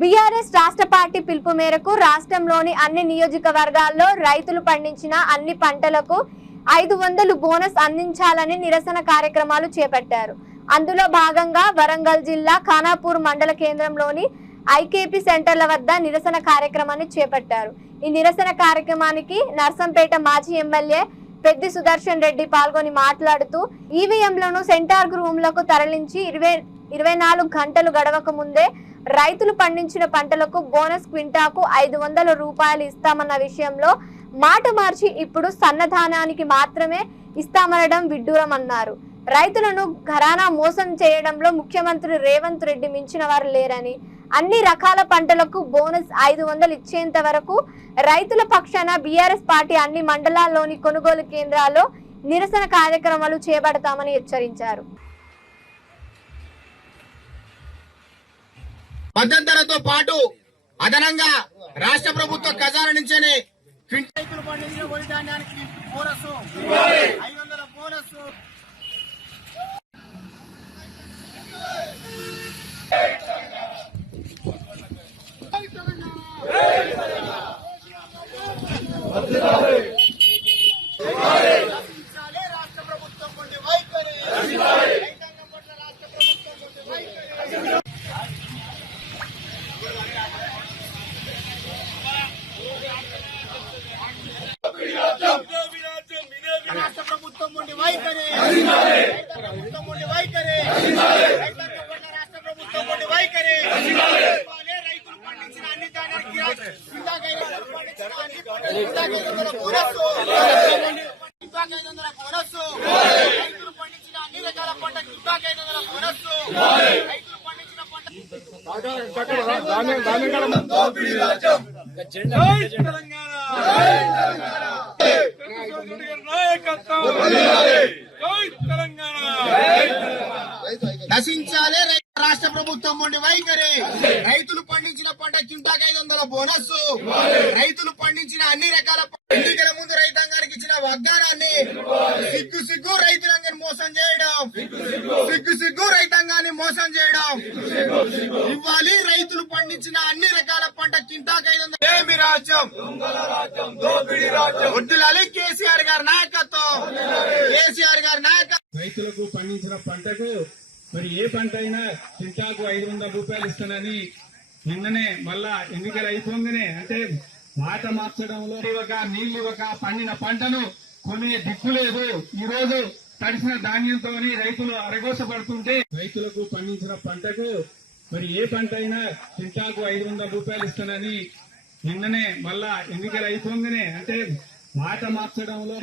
BRS రాష్ట్ర party పిలుపు మేరకు రాష్ట్రంలోని అన్ని నియోజకవర్గాల్లో రైతులు పండించిన అన్ని పంటలకు 500 బోనస్ అందించాలని నిరసన కార్యక్రమాలు చేపట్టారు. అందులో భాగంగా వరంగల్ జిల్లా ఖానాపూర్ మండల కేంద్రంలోని ఐకేపీ సెంటర్ల వద్ద నిరసన కార్యక్రమాన్ని చేపట్టారు. ఈ నిరసన కార్యక్రమానికి నర్సంపేట మాజీ ఎమ్మెల్యే పెద్ది సుదర్శన్ రెడ్డి పాల్గొని మాట్లాడుతూ ఈవీఎంలను సెంటర్ రూమ్లకు తరలించి 24 గంటలు గడవక ముందే రైతులు పండించిన పంటలకు బోనస్ క్వింటాకు 500 రూపాయలు ఇస్తామన్న విషయంలో మాట మార్చి ఇప్పుడు సన్నధానానికి మాత్రమే ఇస్తామనడం విడ్డూరమన్నారు. రైతులను ఘరానా మోసం చేయడంలో ముఖ్యమంత్రి రేవంత్ రెడ్డి మించిన వారు లేరని, అన్ని రకాల పంటలకు బోనస్ 500 ఇచ్చేంత వరకు రైతుల పక్షాన బీఆర్ఎస్ పార్టీ అన్ని మండలాల్లోని కొనుగోలు కేంద్రాల్లో నిరసన కార్యక్రమాలు చేపడతామని హెచ్చరించారు. మద్దతుతో పాటు అదనంగా రాష్ట్ర ప్రభుత్వ ఖజానా నుంచే రైతులు పండించిన వరి ధాన్యానికి బోనస్ 500 బోనస్. రాష్ట్ర ప్రభుత్వం కొండి వైఖరి, రైతాంగం పట్ల రాష్ట్ర ప్రభుత్వం కొండి వైఖరి. రాష్ట్ర ప్రభుత్వం ఉండి వైఖరి, ప్రభుత్వం ఉండి వైఖరి, రైతాంగం పట్ల రాష్ట్ర ప్రభుత్వం ఉండి వైఖరి. రైతులు పండించిన అన్ని ధాన్యానికి పండించిన అన్ని పంటలు బోనస్, రైతులు పండించిన అన్ని రకాల పంటకు 500 బోనస్, రైతులు పండించిన పంట నశించాలి రాష్ట్ర ప్రభుత్వం ఉండి వైఖరి. రైతులు పండించిన పంట క్వింటాకు 500 బోనస్, రైతులు పండించిన అన్ని రకాల ఎన్నికల ముందు రైతాంగానికి ఇచ్చిన వాగ్దానాన్ని సిగ్గు రైతాంగాన్ని మోసం చేయడం, సిగ్గు రైతాంగాన్ని మోసం చేయడం. ఇవ్వాలి రైతులు పండించిన అన్ని రకాల పంట క్వింటాకు 500. ఏమి రాజ్యం, వడ్డిలాలి కేసీఆర్ గారి నాయకత్వం, కేసీఆర్ గారి నాయకత్వం. రైతులకు పండించిన పంటకు మరి ఏ పంట అయినా క్వింటాకు 500 రూపాయలు ఇస్తానని నిన్ననే మళ్ళా ఎన్నికలు అయిపోగానే అంటే మాట మార్చడంలో నీళ్లు ఇవ్వక పండిన పంటను కొనే దిక్కు లేదు. ఈ రోజు తడిసిన ధాన్యంతో రైతులు అరగోసపడుతుంటే రైతులకు పండించిన పంటకు మరి ఏ పంట అయినా క్వింటాకు 500 రూపాయలు ఇస్తానని నిన్ననే మళ్ళా ఎన్నికలు అయిపోగానే అంటే మాట మార్చడంలో